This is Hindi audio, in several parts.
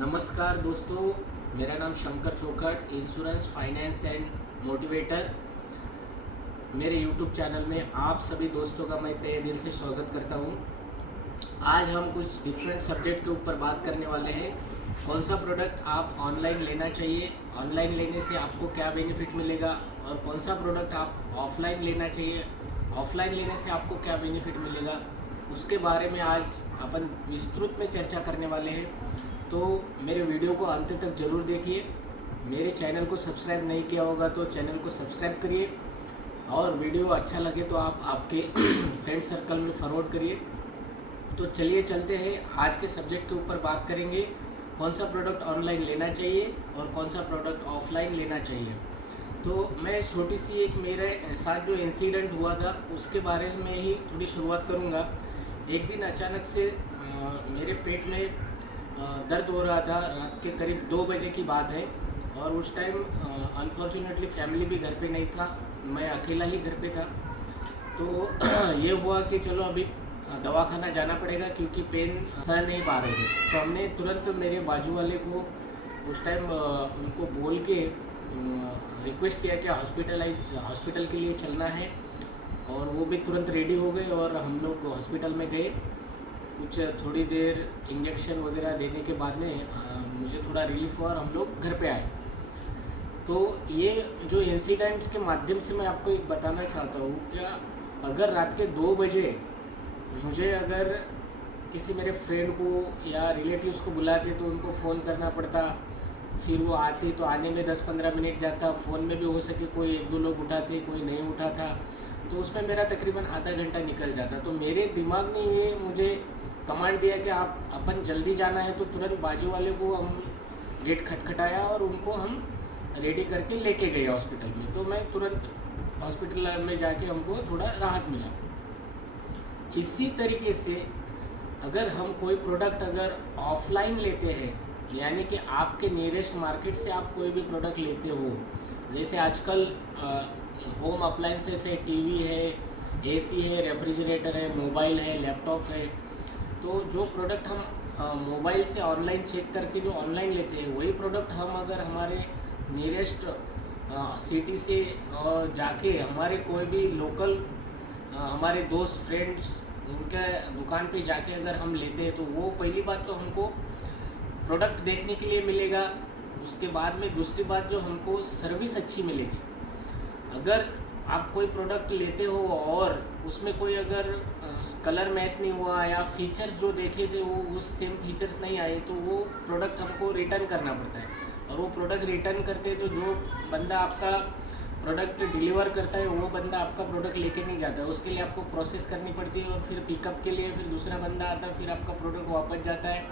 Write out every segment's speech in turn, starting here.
नमस्कार दोस्तों, मेरा नाम शंकर चौखट, इंश्योरेंस फाइनेंस एंड मोटिवेटर। मेरे यूट्यूब चैनल में आप सभी दोस्तों का मैं तहे दिल से स्वागत करता हूं। आज हम कुछ डिफरेंट सब्जेक्ट के ऊपर बात करने वाले हैं। कौन सा प्रोडक्ट आप ऑनलाइन लेना चाहिए, ऑनलाइन लेने से आपको क्या बेनिफिट मिलेगा, और कौन सा प्रोडक्ट आप ऑफलाइन लेना चाहिए, ऑफलाइन लेने से आपको क्या बेनिफिट मिलेगा, उसके बारे में आज अपन विस्तृत में चर्चा करने वाले हैं। तो मेरे वीडियो को अंत तक ज़रूर देखिए। मेरे चैनल को सब्सक्राइब नहीं किया होगा तो चैनल को सब्सक्राइब करिए, और वीडियो अच्छा लगे तो आप आपके फ्रेंड सर्कल में फॉरवर्ड करिए। तो चलिए चलते हैं, आज के सब्जेक्ट के ऊपर बात करेंगे। कौन सा प्रोडक्ट ऑनलाइन लेना चाहिए और कौन सा प्रोडक्ट ऑफलाइन लेना चाहिए। तो मैं छोटी सी एक मेरे साथ जो इंसिडेंट हुआ था उसके बारे में ही थोड़ी शुरुआत करूँगा। एक दिन अचानक से मेरे पेट में दर्द हो रहा था। रात के करीब 2 बजे की बात है, और उस टाइम अनफॉर्चुनेटली फैमिली भी घर पे नहीं था, मैं अकेला ही घर पे था। तो ये हुआ कि चलो अभी दवाखाना जाना पड़ेगा, क्योंकि पेन सह नहीं पा रहे थे। तो हमने तुरंत मेरे बाजू वाले को उस टाइम उनको बोल के रिक्वेस्ट किया कि हॉस्पिटल के लिए चलना है, और वो भी तुरंत रेडी हो गए और हम लोग हॉस्पिटल में गए। कुछ थोड़ी देर इंजेक्शन वगैरह देने के बाद में मुझे थोड़ा रिलीफ हुआ और हम लोग घर पे आए। तो ये जो इंसिडेंट के माध्यम से मैं आपको एक बताना चाहता हूँ, क्या अगर रात के 2 बजे मुझे अगर किसी मेरे फ्रेंड को या रिलेटिव्स को बुलाते तो उनको फ़ोन करना पड़ता, फिर वो आते तो आने में 10-15 मिनट जाता, फ़ोन में भी हो सके कोई 1-2 लोग उठाते, कोई नहीं उठाता, तो उसमें मेरा तकरीबन आधा घंटा निकल जाता। तो मेरे दिमाग ने ये मुझे कमांड दिया कि आप अपन जल्दी जाना है, तो तुरंत बाजू वाले को हम गेट खटखटाया और उनको हम रेडी करके लेके गए हॉस्पिटल में। तो मैं तुरंत हॉस्पिटल में जाके हमको थोड़ा राहत मिला। इसी तरीके से अगर हम कोई प्रोडक्ट अगर ऑफलाइन लेते हैं, यानी कि आपके नियरेस्ट मार्केट से आप कोई भी प्रोडक्ट लेते हो, जैसे आजकल होम अप्लाइंसेस है, टीवी है, एसी है, रेफ्रिजरेटर है, मोबाइल है, लैपटॉप है। तो जो प्रोडक्ट हम मोबाइल से ऑनलाइन चेक करके जो ऑनलाइन लेते हैं, वही प्रोडक्ट हम अगर हमारे नियरेस्ट सिटी से जाके हमारे कोई भी लोकल हमारे दोस्त फ्रेंड्स उनके दुकान पे जाके अगर हम लेते हैं, तो वो पहली बात तो हमको प्रोडक्ट देखने के लिए मिलेगा। उसके बाद में दूसरी बात, जो हमको सर्विस अच्छी मिलेगी। अगर आप कोई प्रोडक्ट लेते हो और उसमें कोई अगर कलर मैच नहीं हुआ या फीचर्स जो देखे थे वो उस सेम फीचर्स नहीं आए, तो वो प्रोडक्ट हमको रिटर्न करना पड़ता है। और वो प्रोडक्ट रिटर्न करते तो जो बंदा आपका प्रोडक्ट डिलीवर करता है वो बंदा आपका प्रोडक्ट लेके नहीं जाता है, उसके लिए आपको प्रोसेस करनी पड़ती है, और फिर पिकअप के लिए फिर दूसरा बंदा आता है, फिर आपका प्रोडक्ट वापस जाता है,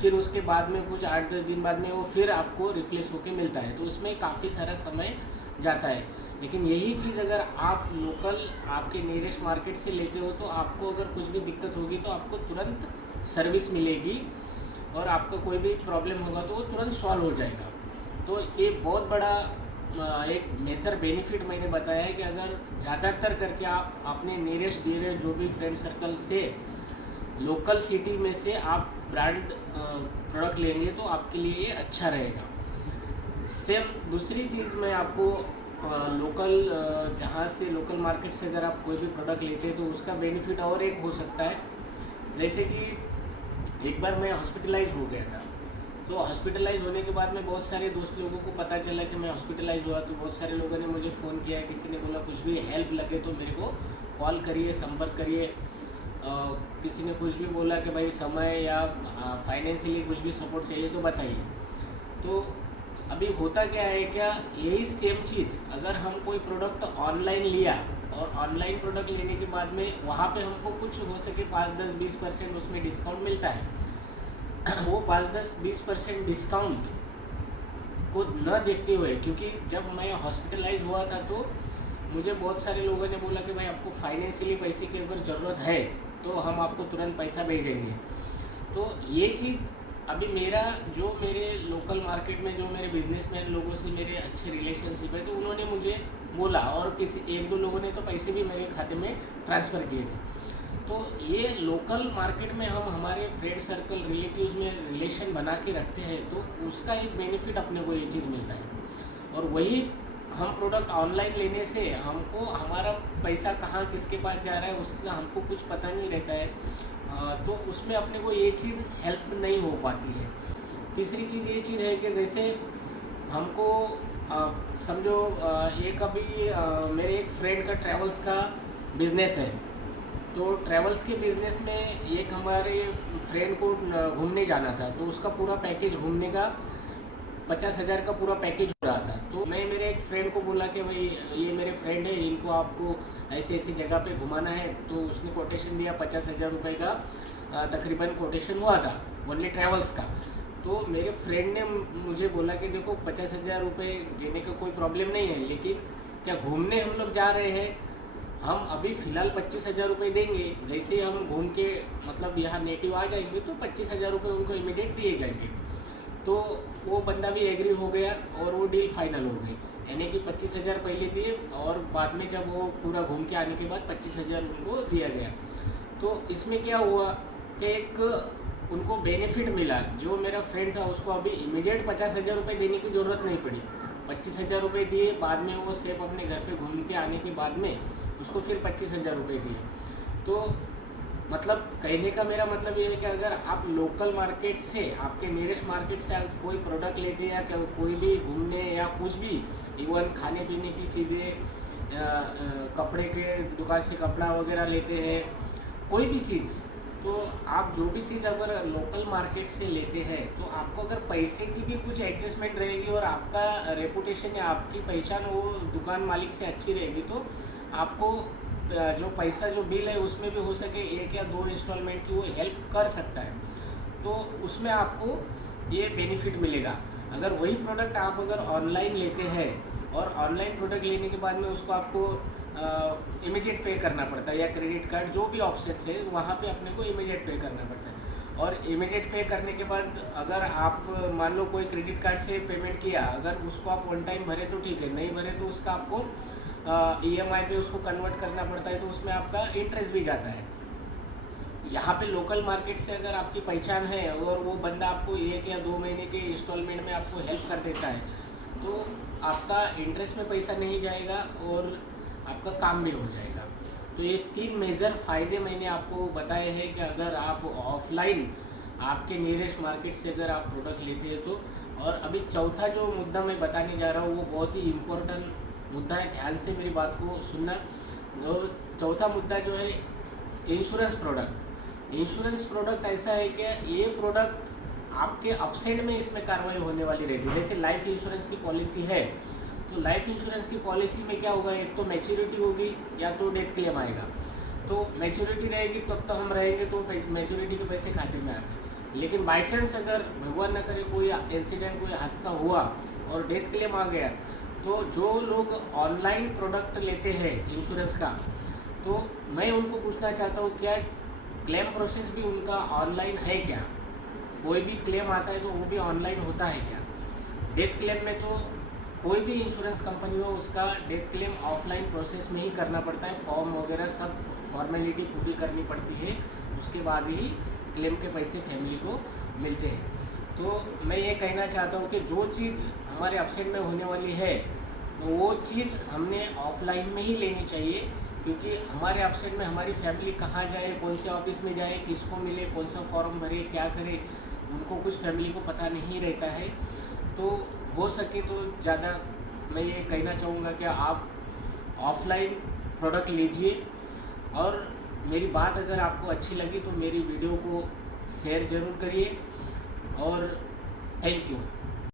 फिर उसके बाद में कुछ 8-10 दिन बाद में वो फिर आपको रिप्लेस होके मिलता है। तो उसमें काफ़ी सारा समय जाता है। लेकिन यही चीज़ अगर आप लोकल आपके नियरेस्ट मार्केट से लेते हो, तो आपको अगर कुछ भी दिक्कत होगी तो आपको तुरंत सर्विस मिलेगी, और आपका कोई भी प्रॉब्लम होगा तो वो तुरंत सॉल्व हो जाएगा। तो ये बहुत बड़ा एक मेजर बेनिफिट मैंने बताया है कि अगर ज़्यादातर करके आप अपने नियरेस्ट जो भी फ्रेंड सर्कल से लोकल सिटी में से आप ब्रांड प्रोडक्ट लेंगे तो आपके लिए ये अच्छा रहेगा। सेम दूसरी चीज़ मैं आपको लोकल जहाँ से लोकल मार्केट से अगर आप कोई भी प्रोडक्ट लेते हैं तो उसका बेनिफिट और एक हो सकता है। जैसे कि एक बार मैं हॉस्पिटलाइज हो गया था, तो हॉस्पिटलाइज होने के बाद में बहुत सारे दोस्त लोगों को पता चला कि मैं हॉस्पिटलाइज हुआ, तो बहुत सारे लोगों ने मुझे फ़ोन किया, किसी ने बोला कुछ भी हेल्प लगे तो मेरे को कॉल करिए, संपर्क करिए। किसी ने कुछ भी बोला कि भाई समय या फाइनेंशियली कुछ भी सपोर्ट चाहिए तो बताइए। तो अभी होता क्या है, क्या यही सेम चीज़ अगर हम कोई प्रोडक्ट ऑनलाइन लिया और ऑनलाइन प्रोडक्ट लेने के बाद में वहाँ पे हमको कुछ हो सके 5-10-20% उसमें डिस्काउंट मिलता है, वो 5-10-20% डिस्काउंट को न देखते हुए, क्योंकि जब मैं हॉस्पिटलाइज हुआ था तो मुझे बहुत सारे लोगों ने बोला कि भाई आपको फाइनेंशियली पैसे की अगर ज़रूरत है तो हम आपको तुरंत पैसा भेजेंगे। तो ये चीज़ अभी मेरे लोकल मार्केट में जो मेरे बिजनेसमैन लोगों से मेरे अच्छे रिलेशनशिप है, तो उन्होंने मुझे बोला और किसी एक दो लोगों ने तो पैसे भी मेरे खाते में ट्रांसफ़र किए थे। तो ये लोकल मार्केट में हम हमारे फ्रेंड सर्कल रिलेटिव्स में रिलेशन बना के रखते हैं तो उसका एक बेनिफिट अपने को ये चीज़ मिलता है। और वही हम प्रोडक्ट ऑनलाइन लेने से हमको हमारा पैसा कहाँ किसके पास जा रहा है उससे हमको कुछ पता नहीं रहता है, तो उसमें अपने को ये चीज़ हेल्प नहीं हो पाती है। तीसरी चीज़ ये चीज़ है कि जैसे हमको समझो एक अभी मेरे एक फ्रेंड का ट्रैवल्स का बिज़नेस है, तो ट्रैवल्स के बिज़नेस में एक हमारे फ्रेंड को घूमने जाना था, तो उसका पूरा पैकेज घूमने का 50,000 का पूरा पैकेज हो रहा था। तो मैं मेरे एक फ्रेंड को बोला कि भाई ये मेरे फ्रेंड है, इनको आपको ऐसी ऐसी जगह पे घुमाना है, तो उसने कोटेशन दिया 50,000 रुपये का तकरीबन कोटेशन हुआ था ओनली ट्रैवल्स का। तो मेरे फ्रेंड ने मुझे बोला कि देखो 50,000 रुपये देने का कोई प्रॉब्लम नहीं है, लेकिन क्या घूमने हम लोग जा रहे हैं, हम अभी फ़िलहाल 25,000 रुपये देंगे, जैसे ही हम घूम के मतलब यहाँ नेटिव आ जाएंगे तो 25,000 रुपये उनको इमीडिएट दिए जाएंगे। तो वो बंदा भी एग्री हो गया और वो डील फाइनल हो गई, यानी कि 25,000 पहले दिए और बाद में जब वो पूरा घूम के आने के बाद 25,000 उनको दिया गया। तो इसमें क्या हुआ कि एक उनको बेनिफिट मिला, जो मेरा फ्रेंड था उसको अभी इमीडिएट 50,000 रुपये देने की ज़रूरत नहीं पड़ी, 25,000 रुपये दिए, बाद में वो सेफ अपने घर पे घूम के आने के बाद में उसको फिर 25,000 रुपये दिए। तो मतलब कहने का मेरा मतलब ये है कि अगर आप लोकल मार्केट से, आपके नियरेस्ट मार्केट से आप कोई प्रोडक्ट लेते हैं या कोई भी घूमने या कुछ भी, इवन खाने पीने की चीज़ें, कपड़े के दुकान से कपड़ा वगैरह लेते हैं, कोई भी चीज़, तो आप जो भी चीज़ अगर लोकल मार्केट से लेते हैं तो आपको अगर पैसे की भी कुछ एडजस्टमेंट रहेगी और आपका रेपुटेशन या आपकी पहचान वो दुकान मालिक से अच्छी रहेगी, तो आपको जो पैसा जो बिल है उसमें भी हो सके 1 या 2 इंस्टॉलमेंट की वो हेल्प कर सकता है, तो उसमें आपको ये बेनिफिट मिलेगा। अगर वही प्रोडक्ट आप अगर ऑनलाइन लेते हैं और ऑनलाइन प्रोडक्ट लेने के बाद में उसको आपको इमीडिएट पे करना पड़ता है, या क्रेडिट कार्ड जो भी ऑप्शन है वहाँ पे अपने को इमीडिएट पे करना पड़ता है। और इमीडिएट पे करने के बाद अगर आप मान लो कोई क्रेडिट कार्ड से पेमेंट किया, अगर उसको आप वन टाइम भरे तो ठीक है, नहीं भरे तो उसका आपको EMI पे उसको कन्वर्ट करना पड़ता है, तो उसमें आपका इंटरेस्ट भी जाता है। यहाँ पे लोकल मार्केट से अगर आपकी पहचान है और वो बंदा आपको 1 या 2 महीने के इंस्टॉलमेंट में आपको हेल्प कर देता है, तो आपका इंटरेस्ट में पैसा नहीं जाएगा और आपका काम भी हो जाएगा। तो ये 3 मेजर फ़ायदे मैंने आपको बताए हैं कि अगर आप ऑफलाइन आपके नियरेस्ट मार्केट से अगर आप प्रोडक्ट लेते हैं तो। और अभी चौथा जो मुद्दा मैं बताने जा रहा हूँ वो बहुत ही इम्पोर्टेंट मुद्दा है, ध्यान से मेरी बात को सुनना। जो चौथा मुद्दा जो है इंश्योरेंस प्रोडक्ट। इंश्योरेंस प्रोडक्ट ऐसा है कि ये प्रोडक्ट आपके अपसाइड में इसमें कार्रवाई होने वाली रहती है। जैसे लाइफ इंश्योरेंस की पॉलिसी है, तो लाइफ इंश्योरेंस की पॉलिसी में क्या होगा, एक तो मैच्योरिटी होगी या तो डेथ क्लेम आएगा। तो मैच्योरिटी रहेगी तब तो हम रहेंगे, तो मैच्योरिटी के पैसे खाते में आएंगे। लेकिन बाई चांस अगर भगवान न करे कोई इंसिडेंट, कोई हादसा हुआ और डेथ क्लेम आ गया, तो जो लोग ऑनलाइन प्रोडक्ट लेते हैं इंश्योरेंस का, तो मैं उनको पूछना चाहता हूँ क्या क्लेम प्रोसेस भी उनका ऑनलाइन है क्या? कोई भी क्लेम आता है तो वो भी ऑनलाइन होता है क्या? डेथ क्लेम में तो कोई भी इंश्योरेंस कंपनी हो उसका डेथ क्लेम ऑफलाइन प्रोसेस में ही करना पड़ता है, फॉर्म वगैरह सब फॉर्मेलिटी पूरी करनी पड़ती है, उसके बाद ही क्लेम के पैसे फैमिली को मिलते हैं। तो मैं ये कहना चाहता हूँ कि जो चीज़ हमारे अपसाइड में होने वाली है वो चीज़ हमने ऑफलाइन में ही लेनी चाहिए, क्योंकि हमारे अपसाइड में हमारी फैमिली कहाँ जाए, कौन से ऑफिस में जाए, किसको मिले, कौन सा फॉर्म भरे, क्या करे, उनको कुछ फैमिली को पता नहीं रहता है। तो हो सके तो ज़्यादा मैं ये कहना चाहूँगा कि आप ऑफलाइन प्रोडक्ट लीजिए। और मेरी बात अगर आपको अच्छी लगी तो मेरी वीडियो को शेयर ज़रूर करिए और थैंक यू।